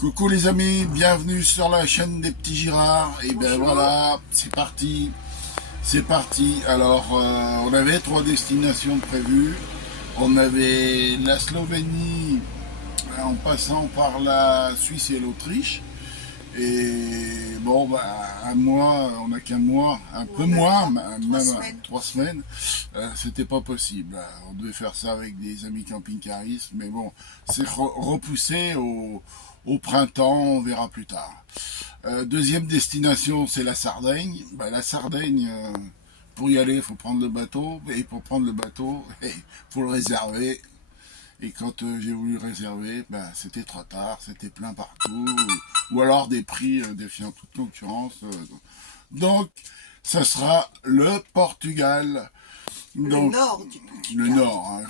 Coucou les amis, bienvenue sur la chaîne des petits Girards. Et ben voilà, c'est parti. C'est parti. Alors, on avait 3 destinations prévues. On avait la Slovénie en passant par la Suisse et l'Autriche. Et bon, bah, un mois, on n'a qu'un mois, un peu moins, même 3 semaines, c'était pas possible. On devait faire ça avec des amis camping-caristes, mais bon, c'est repoussé au printemps, on verra plus tard. Deuxième destination, c'est la Sardaigne. Bah, la Sardaigne, pour y aller, il faut prendre le bateau, et pour prendre le bateau, il faut le réserver. Et quand j'ai voulu réserver, ben, c'était trop tard, c'était plein partout, ou alors des prix défiant toute concurrence. Donc, ça sera le Portugal. Donc, le nord du Portugal. Le nord, hein,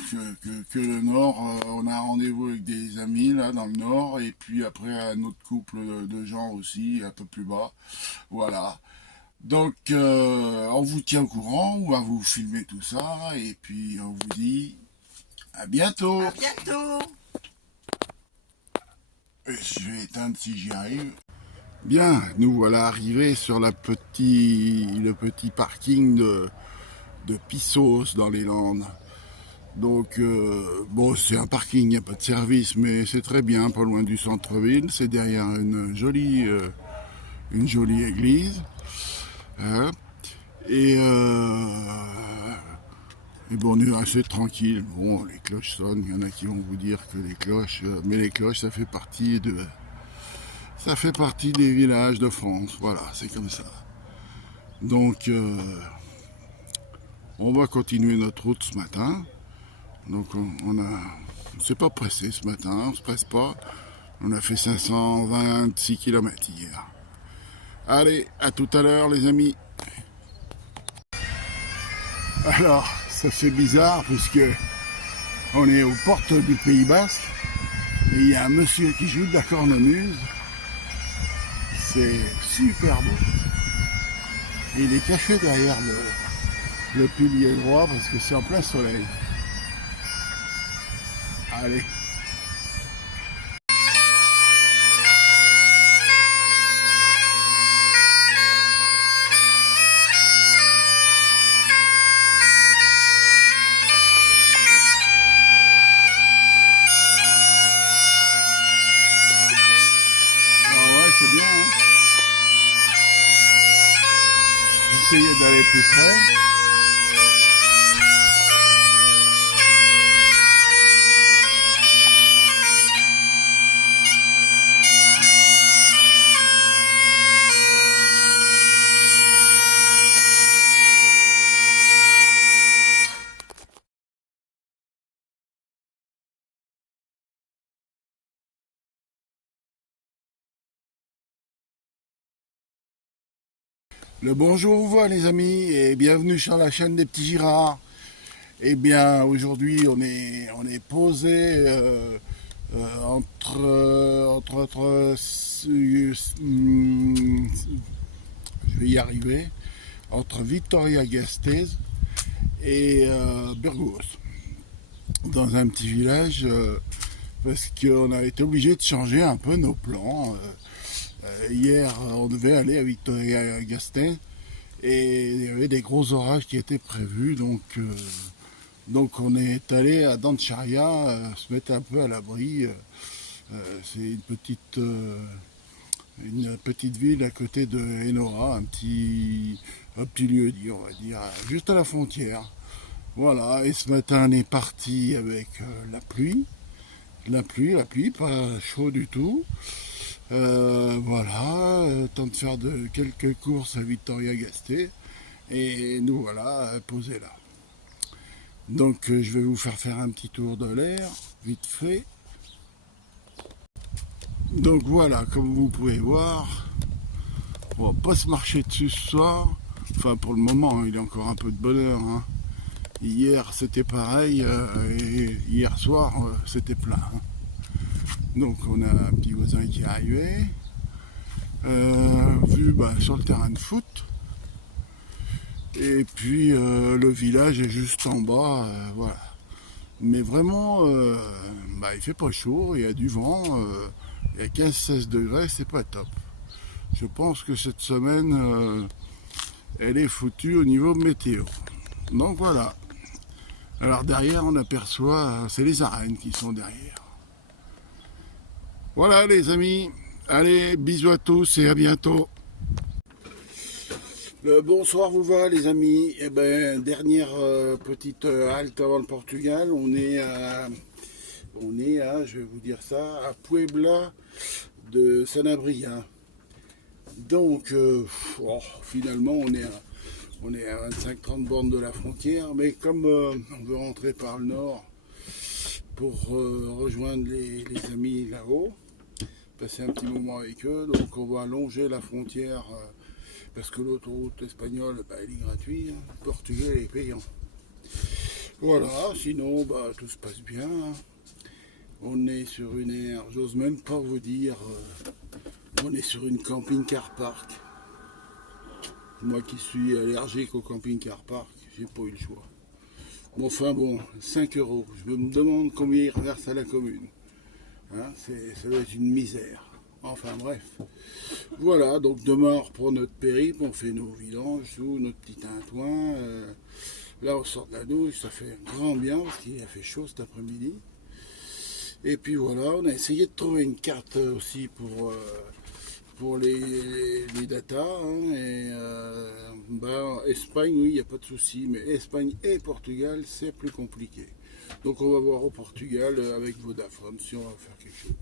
que le nord. On a rendez-vous avec des amis là dans le nord, et puis après un autre couple de gens aussi, un peu plus bas. Voilà. Donc, on vous tient au courant, on va vous filmer tout ça, et puis on vous dit à bientôt. À bientôt. Je vais éteindre si j'y arrive. Bien, nous voilà arrivés sur le petit parking de Pissos dans les Landes. Donc, bon, c'est un parking, il n'y a pas de service, mais c'est très bien, pas loin du centre-ville. C'est derrière une jolie église. Hein. Et bon, on est assez tranquille. Bon, les cloches sonnent. Il y en a qui vont vous dire que les cloches, mais les cloches, ça fait partie des villages de France. Voilà, c'est comme ça. Donc, on va continuer notre route ce matin. Donc, on s'est pas pressé ce matin. On se presse pas. On a fait 526 km hier. Allez, à tout à l'heure, les amis. Alors, ça fait bizarre puisque on est aux portes du Pays Basque et il y a un monsieur qui joue de la cornemuse. C'est super beau. Et il est caché derrière le pilier droit parce que c'est en plein soleil. Allez. C'est bien, hein. J'essayais d'aller plus près. Le bonjour vous voit les amis et bienvenue sur la chaîne des petits Girards. Eh bien aujourd'hui on est posé je vais y arriver, entre Vitoria-Gasteiz et Burgos, dans un petit village parce qu'on a été obligé de changer un peu nos plans. Hier, on devait aller à Vitoria-Gasteiz et il y avait des gros orages qui étaient prévus, donc on est allé à Dancharia se mettre un peu à l'abri. C'est une petite ville à côté de Enola, un petit lieu-dit, on va dire, juste à la frontière. Voilà, et ce matin on est parti avec la pluie, pas chaud du tout. Voilà, temps de faire quelques courses à Vitoria-Gasteiz et nous voilà posés là. Donc je vais vous faire un petit tour de l'air, vite fait. Donc voilà, comme vous pouvez voir, on va pas se marcher dessus ce soir. Enfin pour le moment, il y a encore un peu de bonheur. Hein. Hier c'était pareil, et hier soir c'était plein. Hein. Donc on a un petit voisin qui est arrivé, vu sur le terrain de foot. Et puis le village est juste en bas, voilà. Mais vraiment, il fait pas chaud, il y a du vent, Et à 15-16 degrés, c'est pas top. Je pense que cette semaine, elle est foutue au niveau météo. Donc voilà. Alors derrière, on aperçoit, c'est les arènes qui sont derrière. Voilà les amis. Allez, bisous à tous et à bientôt. Le bonsoir vous va les amis. Eh ben, dernière petite halte avant le Portugal. On est à, je vais vous dire ça, à Puebla de Sanabria. Donc, finalement, on est à 25-30 bornes de la frontière. Mais comme on veut rentrer par le nord pour rejoindre les amis là-haut, passer un petit moment avec eux, donc on va longer la frontière. Parce que l'autoroute espagnole, elle est gratuite, hein. Le portugais est payant. Voilà, sinon, tout se passe bien. Hein. On est sur une aire, j'ose même pas vous dire, on est sur une camping-car park. Moi qui suis allergique au camping-car park, j'ai pas eu le choix. Bon, enfin bon, 5 €. Je me demande combien ils reversent à la commune. Hein, ça doit être une misère. Enfin bref, voilà, donc demain on reprend notre périple, on fait nos vidanges sous notre petit tintouin. Là on sort de la douche, ça fait grand bien parce qu'il a fait chaud cet après-midi. Et puis voilà, on a essayé de trouver une carte aussi pour les datas. Hein, et Espagne, oui, il n'y a pas de souci, mais Espagne et Portugal, c'est plus compliqué. Donc on va voir au Portugal avec Vodafone si on va faire quelque chose.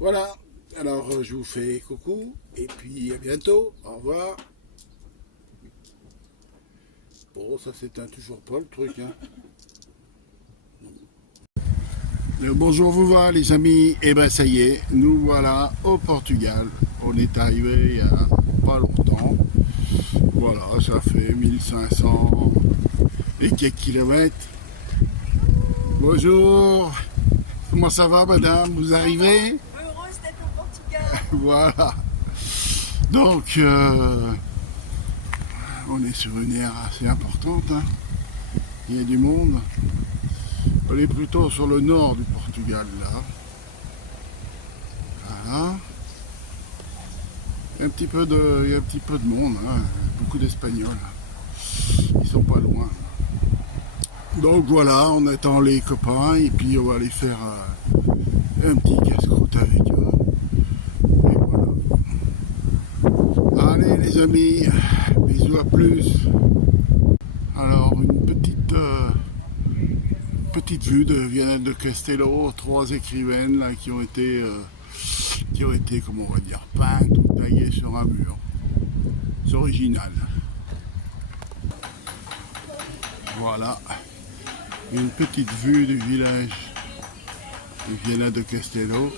Voilà. Alors je vous fais coucou et puis à bientôt, au revoir. Bon, ça s'éteint toujours pas le truc, hein. Bonjour vous va les amis, et ben ça y est, nous voilà au Portugal. On est arrivé il y a pas longtemps. Voilà, ça fait 1500 et quelques kilomètres. Bonjour, comment ça va madame, vous arrivez? Voilà. Donc, on est sur une aire assez importante. Hein. Il y a du monde. On est plutôt sur le nord du Portugal, là. Voilà. Il y a un petit peu de monde. Hein. Beaucoup d'Espagnols. Ils sont pas loin. Donc voilà, on attend les copains et puis on va aller faire un petit casse-croûte avec eux. Allez les amis, bisous à plus. Alors une petite vue de Viana do Castelo, 3 écrivaines là, qui ont été, comment on va dire, peintes ou taillées sur un mur. C'est original. Voilà, une petite vue du village de Viana do Castelo.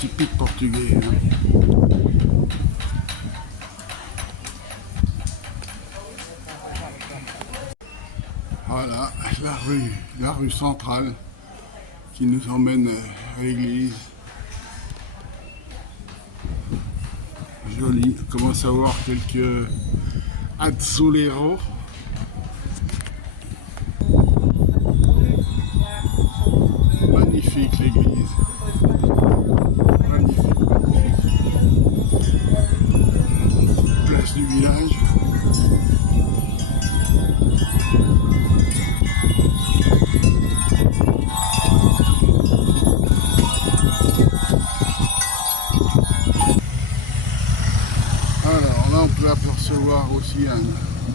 Typique portugais. Hein. Voilà, la rue centrale qui nous emmène à l'église. Joli, on commence à voir quelques azuleros. Magnifique l'église. Place du village. Alors là on peut apercevoir aussi un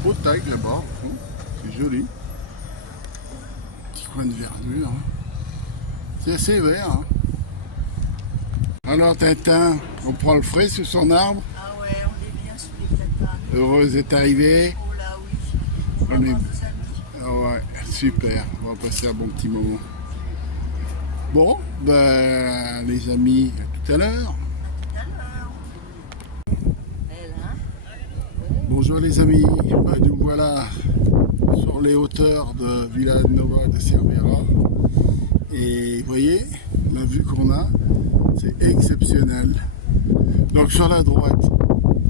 beau tag là-bas, c'est joli. Petit coin de verdure. Hein. C'est assez vert. Hein. Alors Tintin, on prend le frais sous son arbre. Ah ouais, on est bien sous les platanes. Heureuse est arrivée. Oh là oui. On est... Ah ouais, super, on va passer un bon petit moment. Bon, ben les amis, à tout à l'heure. Bonjour les amis, ben, nous voilà sur les hauteurs de Vila Nova de Cervera. Et vous voyez, la vue qu'on a, c'est exceptionnel. Donc sur la droite,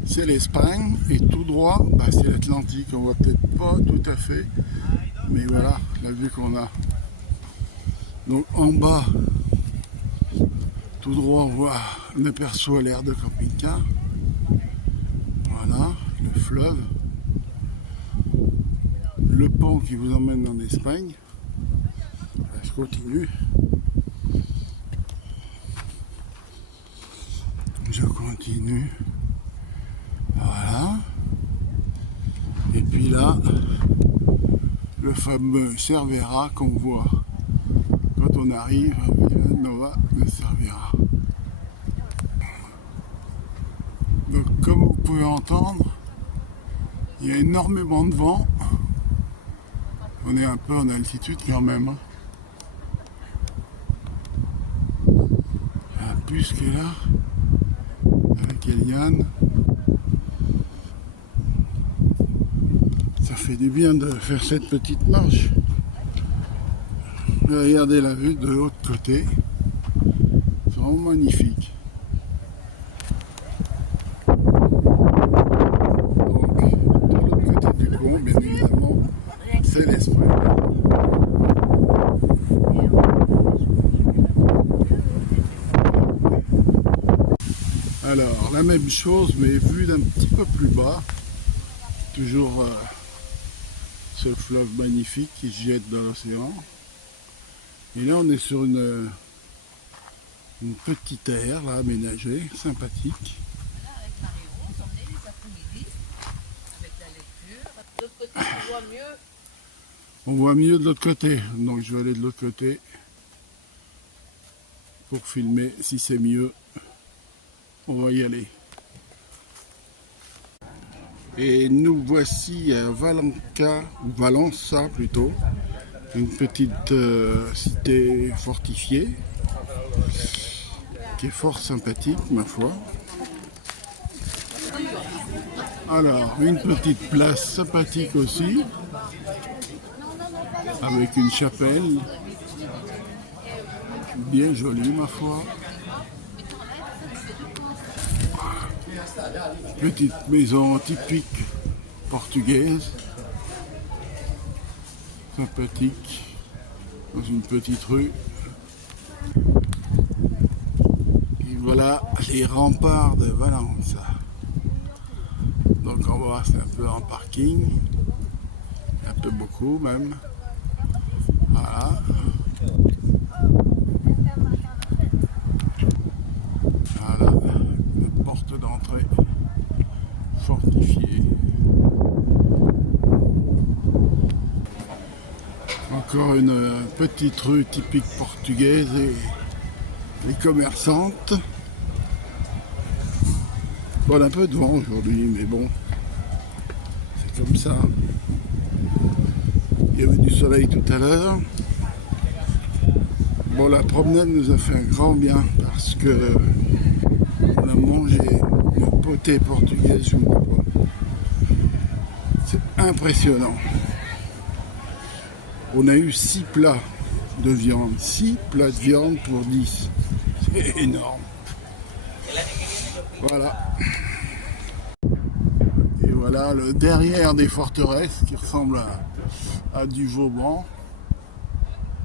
c'est l'Espagne, et tout droit, c'est l'Atlantique. On voit peut-être pas tout à fait, mais voilà la vue qu'on a. Donc en bas, tout droit, on aperçoit l'aire de camping-car. Voilà, le fleuve. Le pont qui vous emmène en Espagne. Je continue. Je continue. Voilà. Et puis là, le fameux Cervera qu'on voit quand on arrive à Vilanova de Cervera. Donc comme vous pouvez entendre, il y a énormément de vent. On est un peu en altitude quand même. Hein. Un bus qui est là, avec Eliane. Ça fait du bien de faire cette petite marche. Regardez la vue de l'autre côté. C'est vraiment magnifique. Donc, de l'autre côté du pont, bien évidemment, c'est l'Espagne. Alors, la même chose, mais vue d'un petit peu plus bas. Toujours ce fleuve magnifique qui se jette dans l'océan. Et là, on est sur une petite aire là, aménagée, sympathique. Là, avec Marie-Rose, on est les après-midi, avec la lecture. De l'autre côté, on voit mieux. On voit mieux de l'autre côté, donc je vais aller de l'autre côté pour filmer. Si c'est mieux, on va y aller. Et nous voici à Valenca, ou Valença plutôt, une petite cité fortifiée qui est fort sympathique, ma foi. Alors, une petite place sympathique aussi, avec une chapelle bien jolie, ma foi. Petite maison typique portugaise, sympathique, dans une petite rue. Et voilà les remparts de Valence. Donc en bas c'est un peu en parking, un peu beaucoup même. Voilà. Voilà, la porte d'entrée fortifiée. Encore une petite rue typique portugaise et les commerçantes. Bon, un peu de vent aujourd'hui, mais bon, c'est comme ça. Il y avait du soleil tout à l'heure. Bon, la promenade nous a fait un grand bien parce que on a mangé une potée portugaise, je vous dis pas. C'est impressionnant. On a eu 6 plats de viande, 6 plats de viande pour 10. C'est énorme. Voilà. Et voilà le derrière des forteresses qui ressemble à du Vauban.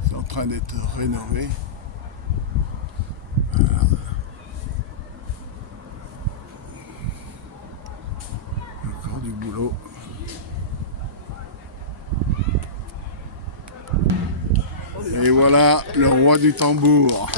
C'est en train d'être rénové. Voilà. Encore du boulot. Et voilà le roi du tambour.